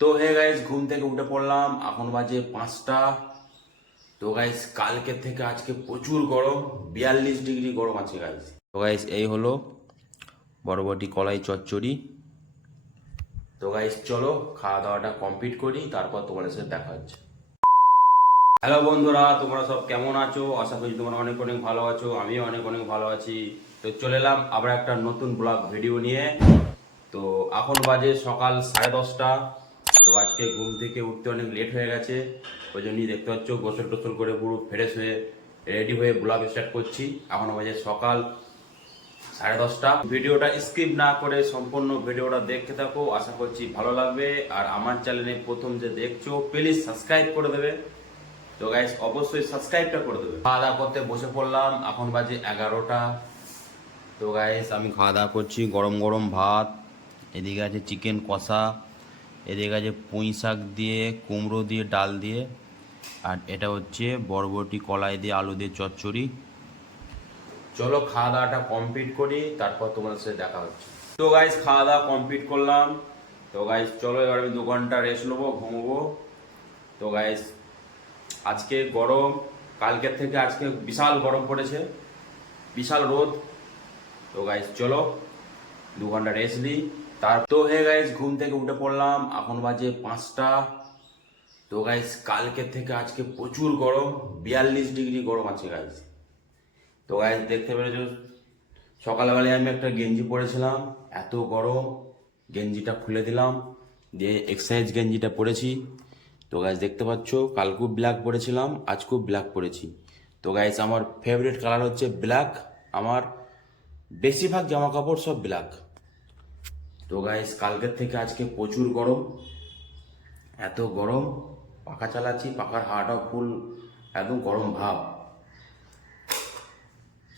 তো hey guys ঘুম থেকে উঠে পড়লাম। এখন বাজে পাঁচটা। তো গাইস কালকে থেকে আজকে প্রচুর গরম। বিয়াল্লিশ ডিগ্রি গরম আছে গাইস তো গাইস এই হলো বড়বটি কলাই চচ্চড়ি। তো গাইস চলো খাওয়া দাওয়াটা কমপ্লিট করি, তারপর তোমাদের সাথে দেখা হচ্ছে। হ্যালো বন্ধুরা, তোমরা সব কেমন আছো? আশা করি তোমরা অনেক অনেক ভালো আছো, আমিও অনেক অনেক ভালো আছি। তো, চলে এলাম আবার একটা নতুন ব্লগ ভিডিও নিয়ে। তো, এখন বাজে সকাল সাড়ে দশটা। তো আজকে ঘুম থেকে উঠতে অনেক লেট হয়ে গেছে, ওই জন্যই দেখতে পাচ্ছ গোসল টোসল করে পুরো ফ্রেশ হয়ে রেডি হয়ে ব্লগ স্টার্ট করছি। এখন বাজে সকাল সাড়ে দশটা। ভিডিওটা স্কিপ না করে সম্পূর্ণ ভিডিওটা দেখতে থাকো, আশা করছি ভালো লাগবে। আর আমার চ্যানেলে প্রথম যে দেখছ প্লিজ সাবস্ক্রাইব করে দেবে। তো গাইস অবশ্যই সাবস্ক্রাইবটা করে দেবে। খাওয়া দাওয়া করতে বসে পড়লাম, এখন বাজে এগারোটা। তো গাইস আমি খাওয়া দাওয়া করছি, গরম গরম ভাত, এদিকে আছে চিকেন কষা। এদিকে আছে পুঁই শাক দিয়ে, কুমড়ো দিয়ে, ডাল দিয়ে, আর এটা হচ্ছে বরবটি, কলাই দিয়ে, আলু দিয়ে চচ্চড়ি। চলো খাওয়া দাওয়াটা কমপ্লিট করি, তারপর তোমাদের সাথে দেখা হচ্ছে। তো গাইস খাওয়া দাওয়া কমপ্লিট করলাম। তো গাইস চলো এবার আমি দু ঘণ্টা রেস্ট নেব, ঘুমবো। তো গাইস আজকে গরম, কালকের থেকে আজকে বিশাল গরম পড়েছে, বিশাল রোদ। তো গাইস চলো দু ঘণ্টা রেস্ট নিই। তার তো হে গাইস ঘুম থেকে উঠে পড়লাম। এখন বাজে পাঁচটা। তো গাইস কালকের থেকে আজকে প্রচুর গরম, বিয়াল্লিশ ডিগ্রি গরম আছে গাইস তো গাইস দেখতে পেরেছ? সকালবেলায় আমি একটা গেঞ্জি পরেছিলাম, এত গরম। গেঞ্জিটা খুলে দিলাম, দিয়ে এক্সারসাইজ গেঞ্জিটা পরেছি। তো গাইস দেখতে পাচ্ছ কালকেও ব্ল্যাক পরেছিলাম আজকেও ব্ল্যাক পরেছি। তো গাইস আমার ফেভারিট কালার হচ্ছে ব্ল্যাক আমার বেশিরভাগ জামা কাপড় সব ব্ল্যাক তো গাইস কালকের থেকে আজকে প্রচুর গরম। এত গরম, পাখা চালাচ্ছি, পাখার হাওয়াটাও ফুল একদম গরম ভাব।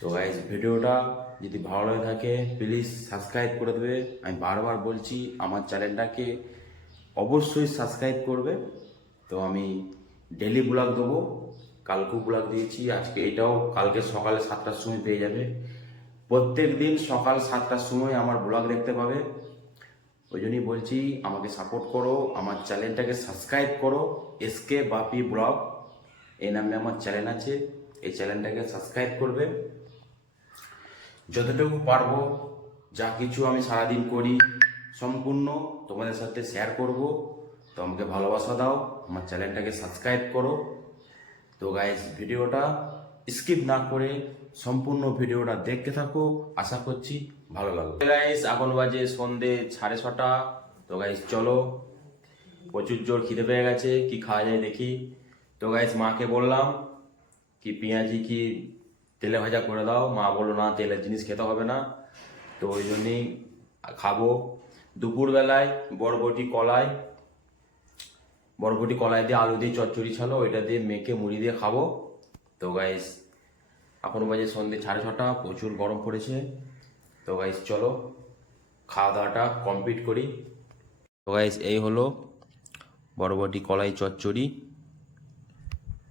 তো গাইজ ভিডিওটা যদি ভালো লাগে থাকে প্লিজ সাবস্ক্রাইব করে দেবে। আমি বারবার বলছি, আমার চ্যানেলটাকে অবশ্যই সাবস্ক্রাইব করবে। তো আমি ডেলি ব্লগ দেবো, কালকেও ব্লগ দিয়েছি, আজকে এটাও কালকে সকালে সাতটার সময় পেয়ে যাবে। প্রত্যেক দিন সকাল সাতটার সময় আমার ব্লগ দেখতে পাবে। ওই জন্যই বলছি, আমাকে সাপোর্ট করো, আমার চ্যানেলটাকে সাবস্ক্রাইব করো এসকে বাপি ব্লগ এই নামে আমার চ্যানেল আছে, এই চ্যানেলটাকে সাবস্ক্রাইব করবে। যতটুকু পারব, যা কিছু আমি সারাদিন করি, সম্পূর্ণ তোমাদের সাথে শেয়ার করব। তো আমাকে ভালোবাসা দাও, আমার চ্যানেলটাকে সাবস্ক্রাইব করো। তো গাইজ ভিডিওটা স্কিপ না করে সম্পূর্ণ ভিডিওটা দেখতে থাকো। আশা করছি ভালো লাগবে গাইজ এখন বাজে সন্ধে সাড়ে ছটা। তো গাইজ চলো। প্রচুর জোর খিদে পেয়ে গেছে। কি খাওয়া যায় দেখি। তো গাইজ মাকে বললাম কি পেঁয়াজি কি তেলে ভাজা করে দাও। মা বলল, না, তেলের জিনিস খেতে হবে না। তো ওই জন্যই খাব। দুপুরবেলায় বরবটি কলাই। বরবটি কলাই দিয়ে আলু দিয়ে চচ্চড়ি ছালো। ওইটা দিয়ে মেখে মুড়ি দিয়ে খাব। তো গাইস এখন বাজে সন্ধ্যে সাড়ে ছটা, প্রচুর গরম পড়েছে। তো গাইস চলো খাওয়া দাওয়াটা কমপ্লিট করি। তো গাইস এই হলো বরবটি কলাই চচ্চড়ি।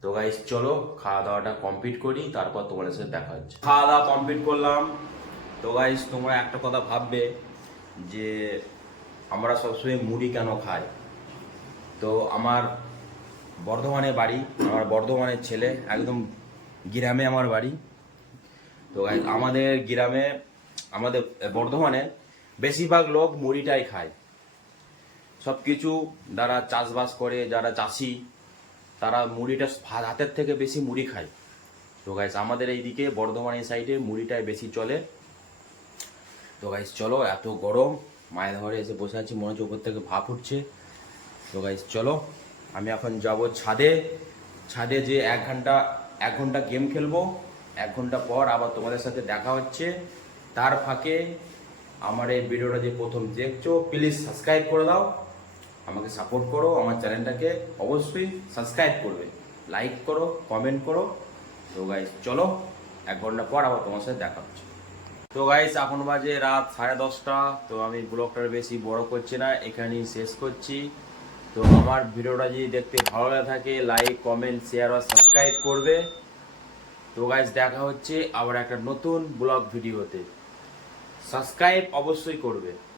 তো গাইস চলো খাওয়া দাওয়াটা কমপ্লিট করি, তারপর তোমাদের সাথে দেখা হচ্ছে। খাওয়া দাওয়া কমপ্লিট করলাম। তো গাইস তোমরা একটা কথা ভাববে যে আমরা সবসময় মুড়ি কেন খাই? তো আমার বর্ধমানে বাড়ি, আমার বর্ধমানের ছেলে একদম গ্রামে আমার বাড়ি। তো আমাদের গ্রামে, আমাদের বর্ধমানে বেশিরভাগ লোক মুড়িটাই খায়। সব কিছু যারা চাষবাস করে, যারা চাষি, তারা মুড়িটা হাতের থেকে বেশি মুড়ি খায়। তো গাইস আমাদের এইদিকে, বর্ধমানের সাইডে মুড়িটাই বেশি চলে। তো গাইস চলো, এত গরম, মায়ের ঘরে এসে বসে আছি, মনে হচ্ছে উপর থেকে ভাপ উঠছে। তো গাইস চলো, আমি এখন যাব ছাদে। ছাদে যে এক ঘণ্টা এক ঘণ্টা গেম খেলব, এক ঘণ্টা পর আবার তোমাদের সাথে দেখা হচ্ছে। তার ফাঁকে আমার এই ভিডিওটা যে প্রথম দেখছ প্লিজ সাবস্ক্রাইব করে দাও। আমাকে সাপোর্ট করো, আমার চ্যানেলটাকে অবশ্যই সাবস্ক্রাইব করবে। লাইক করো কমেন্ট করো। তো গাইস চলো, এক ঘণ্টা পর আবার তোমার সাথে দেখা হচ্ছে। তো গাইস এখন বাজে রাত সাড়ে দশটা, তো আমি ব্লগটা বেশি বড় করছি না, এখানেই শেষ করছি। তো আমার ভিডিওটা যদি দেখতে ভালো লাগে থাকে লাইক কমেন্ট শেয়ার আর সাবস্ক্রাইব করবে। তো গাইস দেখা হচ্ছে আবার একটা নতুন ব্লগ ভিডিওতে। সাবস্ক্রাইব অবশ্যই করবে।